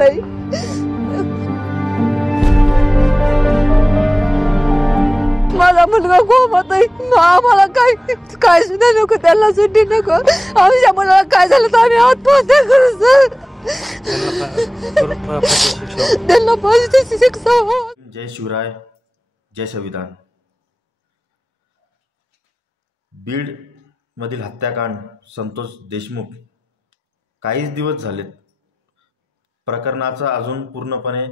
नाही। माझा मुलगा कोमात आहे, आम्हाला काय सुद्धा नको, त्याला सुट्टी नको। आमच्या मुलाला काय झालं तर आम्ही आत्महत्या करू सर, त्यांना फाशीची शिक्षा हो। जय शिवराय, जय संविधान। बीड मधील हत्याकांड संतोष देशमुख काहीच दिवस झालेत, प्रकरणाचा अजून पूर्णपणे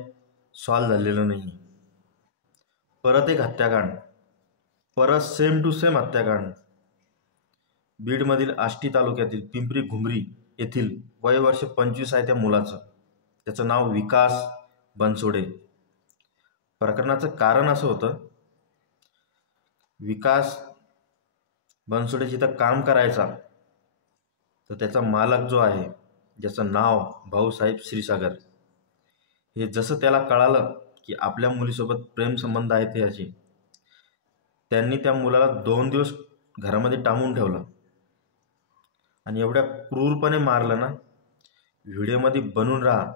सॉल्व्ह झालेलं नाही। परत एक हत्याकांड, परत सेम टू सेम हत्याकांड। बीडमधील आष्टी तालुक्यातील पिंपरी घुमरी येथील वय वर्ष 25 आहे त्या मुलाचं, त्याचं नाव विकास बनसोडे। प्रकरणाचं कारण असं होतं, विकास बनसोडे जिथं काम करायचा तर त्याचा मालक जो आहे, ज्याचं नाव भाऊसाहेब क्षीरसागर, हे जसं त्याला कळालं की आपल्या मुलीसोबत प्रेम संबंध आहेत याचे, त्यांनी त्या मुलाला 2 दिवस घरामध्ये टांगून ठेवलं आणि एवढ्या क्रूरपणे मारलं ना। व्हिडिओमध्ये बनून राहा,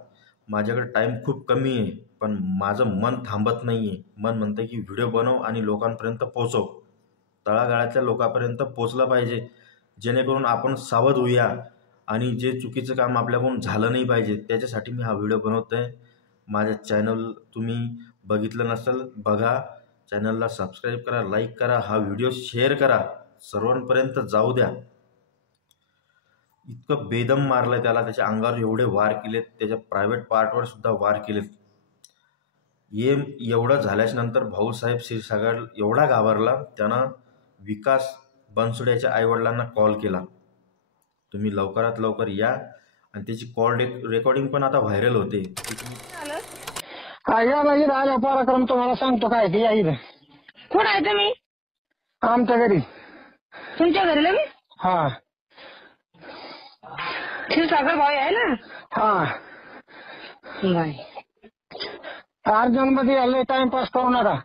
माझ्याकडे टाईम खूप कमी आहे, पण माझं मन थांबत नाही आहे। मन म्हणतं की व्हिडिओ बनव आणि लोकांपर्यंत पोचव, तळागाळातल्या लोकांपर्यंत पोचला पाहिजे, जेणेकरून आपण सावध होऊया आणि जे चुकीचं काम आपल्याकडून झालं नाही पाहिजे, त्याच्यासाठी मी हा व्हिडिओ बनवतो आहे। माझ्या चॅनल तुम्ही बघितलं नसेल, बघा, चॅनलला सबस्क्राईब करा, लाईक करा, हा व्हिडिओ शेअर करा, सर्वांपर्यंत जाऊ द्या। इतकं बेदम मारलं त्याला, त्याच्या अंगावर एवढे वार केलेत, त्याच्या प्रायव्हेट पार्टवर सुद्धा वार केलेत। हे एवढं झाल्याच्या नंतर भाऊसाहेब क्षीरसागर एवढा घाबरला, त्यानं विकास बनसोडेच्या आईवडिलांना कॉल केला, तुम्ही लवकरात लवकर या, आणि त्याची कॉल रेकॉर्डिंग पण आता व्हायरल होते। आला पराक्रम तुम्हाला सांगतो काय की, या इथं कुठं आहे तुम्ही? आमच्या घरी। तुमच्या घरी लगे? हा क्षीरसागर भाऊ आहे ना? हा नाही, अर्जंट मध्ये आले, टाइमपास करू नका।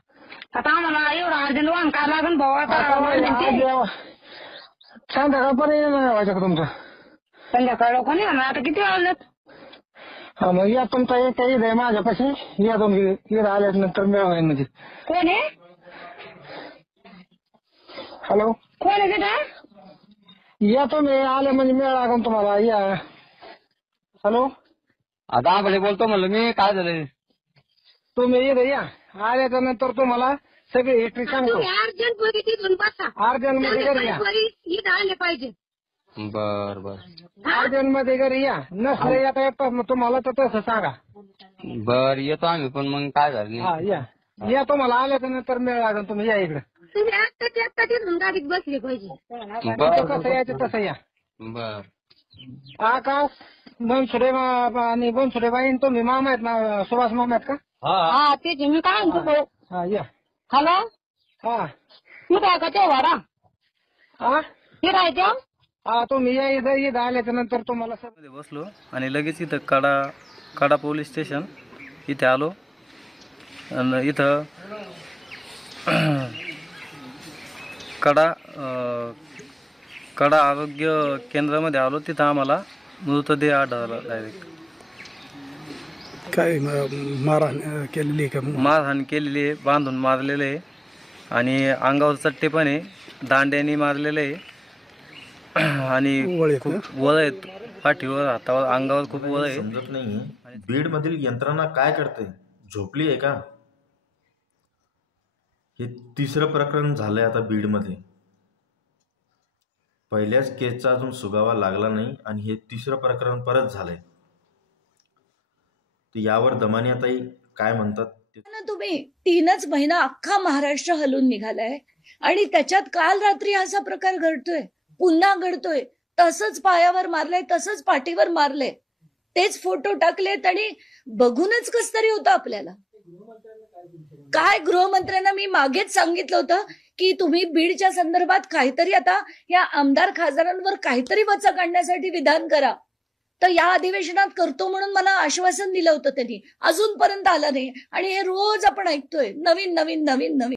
आता आम्हाला एवढं अर्जंट वाहन काय लागून भाऊ? आता संध्याकाळपर्यंत नाही व्हायचं का तुमचं? संध्याकाळ कोणी आता किती वाजलेत? हा मग या, तुमचा एक ईद आहे माझ्यापाशी, या तुम्ही ईद आल्यानंतर मिळवाय म्हणजे। कोण आहे? हॅलो, कोण आहे तिथं? या तुम्ही आले म्हणजे मिळ लागून तुम्हाला, या। हॅलो, आता आंबळे बोलतो म्हणलं मी, काय झालंय? तुम्ही इथं या, आल्याच्या नंतर तुम्हाला सगळी हिस्ट्री सांगतो। अर्जंट मध्ये तिथून बसा, अर्जंट मध्ये घरी या, इथं आले पाहिजे। बर बर अर्जंट मध्ये घरी या, नसलं येता येतात मग तुम्हाला तर तसं सांगा। बर, येतो आम्ही, पण मग काय झालं? हा या तुम्हाला आल्याच्या नंतर मिळ लागेल, तुम्ही या इकडे। तुम्ही आत्ता तिथून गाडीत बसले पाहिजे। कसं यायचं तसं या। बर, आकाश बनसोडे आणि बनसोडे बाई तुम्ही मामा आहेत ना, सुभाष मामा आहेत का? हा तेच मी काय म्हणतो भाऊ? हा या। हॅलो, हा तू काय का ते वाडा हा फिरायचं? हा तुम्ही या इथं आल्याच्या नंतर तुम्हाला मध्ये बसलो आणि लगेच इथं कडा पोलीस स्टेशन इथे आलो, आणि इथं कडा आरोग्य केंद्रामध्ये आलो, तिथं आम्हाला मृतदेह आढळला डायरेक्ट। काय मारहाण केलेली का? मारहाण केलेली आहे, बांधून मारलेलं आहे, आणि अंगावर चट्टे पण आहे, दांड्याने मारलेलं आहे, आणि वळ आहेत पाठीवर, हातावर, अंगावर खूप वळ आहे। समजत नाही बीड मधील यंत्रणा काय करते, झोपली आहे का? हे तिसरं प्रकरण झालंय आता बीड मध्ये। पहिल्याच केसचा अजून सुगावा लागला नाही आणि हे तिसरं प्रकरण परत झालंय। तर यावर दमानियाताई काय म्हणतात? तुम्ही 3च महिना अख्खा महाराष्ट्र हलून निघालाय आणि त्याच्यात काल रात्री असा प्रकार घडतोय, पुन्हा घडतोय, तसंच पायावर मारलंय, तसंच पाठीवर मारलंय, तेच फोटो टाकलेत, आणि बघूनच कस तरी होतं आपल्याला। काय गृहमंत्र्यांना मी मागेच सांगितलं होतं की तुम्ही बीडच्या संदर्भात काहीतरी आता या आमदार खासदारांवर काहीतरी वचा काढण्यासाठी विधान करा, तर या अधिवेशनात करतो म्हणून मला आश्वासन दिलं होतं त्यांनी, अजूनपर्यंत आलं नाही, आणि हे रोज आपण ऐकतोय नवीन नवीन नवीन नवीन।